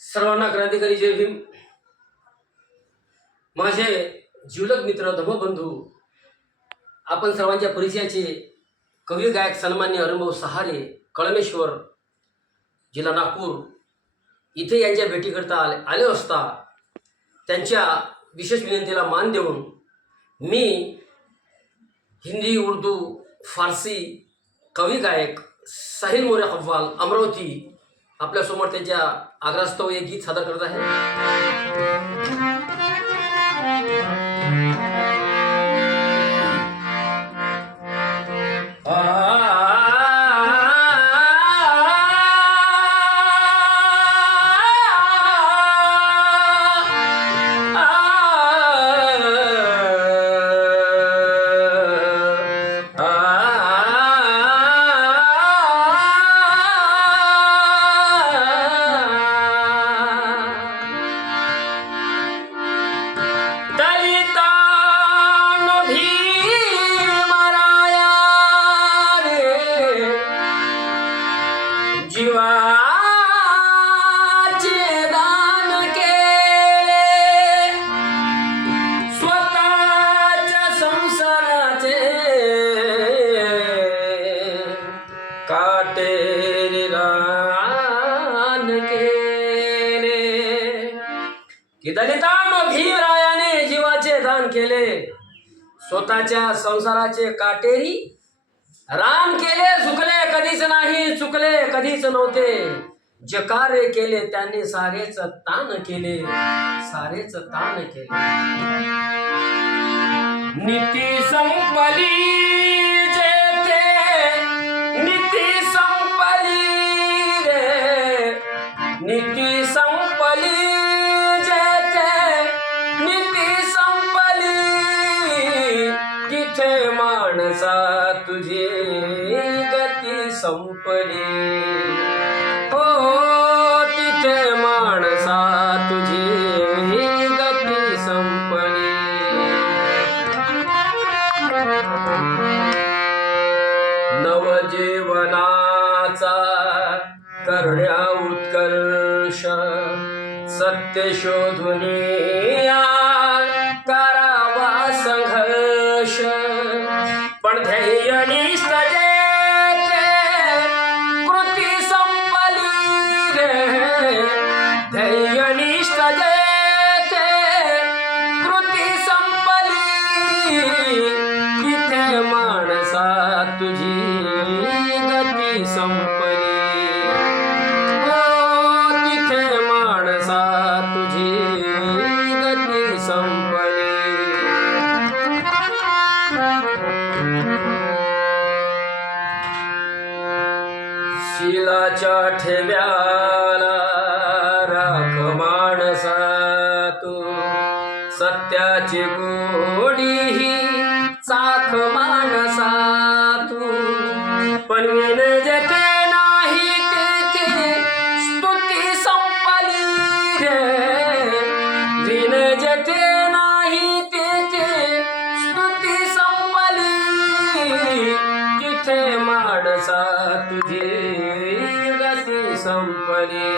सर्वांना क्रांतिकारी जय भीम. माझे जीवलग मित्र धमबंधू आपण सर्वांच्या परिचयाचे कवी गायक सन्मान्य अरुणभाऊ सहारे कळमेश्वर जिल्हा नागपूर इथे यांच्या भेटीकरता आले आले असता त्यांच्या विशेष विनंतीला मान देऊन मी हिंदी उर्दू फारसी कवी गायक साहिल मोरे अव्वाल अमरावती आपल्यासमोर त्यांच्या आग्रास्तव एक गीत सादर करत आहे. भीमरायाने जीवाचे दान केले. स्वतःच्या संसाराचे काटेरी राम केले चुकले कधीच नाही चुकले कधीच नव्हते. जे कार्य केले त्यांनी सारेच ताण केले. सारेच ताण केले. नीती संपली जेथे नीती संपली रे. नीती संपली संपली. हो तिथे माणसा तुझी गती संपली. नवजीवनाचा करण्या उत्कर्ष सत्य शोधून शिलाच्या ठेव्याला राख माणसा तू सत्याची गोडी माणसा तुझी गती संपली।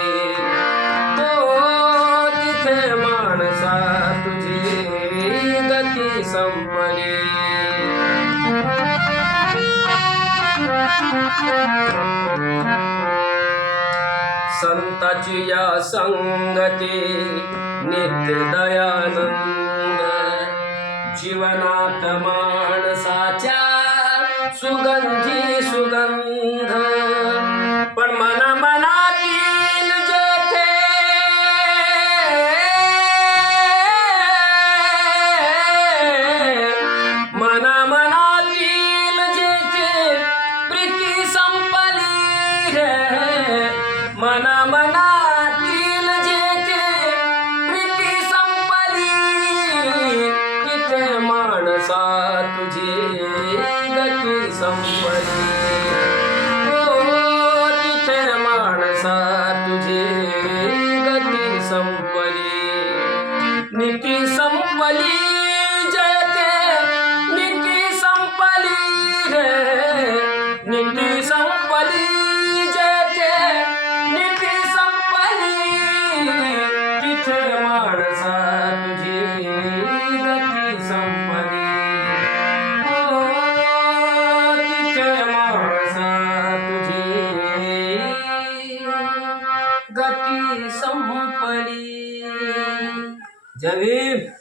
तो तिथे माणसा तुझी गती संपली। संताची या संगती नित्य दयानंद। जीवनात माणसाच्या सुगंधी सुगंध। पण मना मनातील जेथे मना मनातील जेथे प्रीती संपली रे। मना मनातील जेथे प्रीती संपली। तिथे माणसा गती संपली जय भीम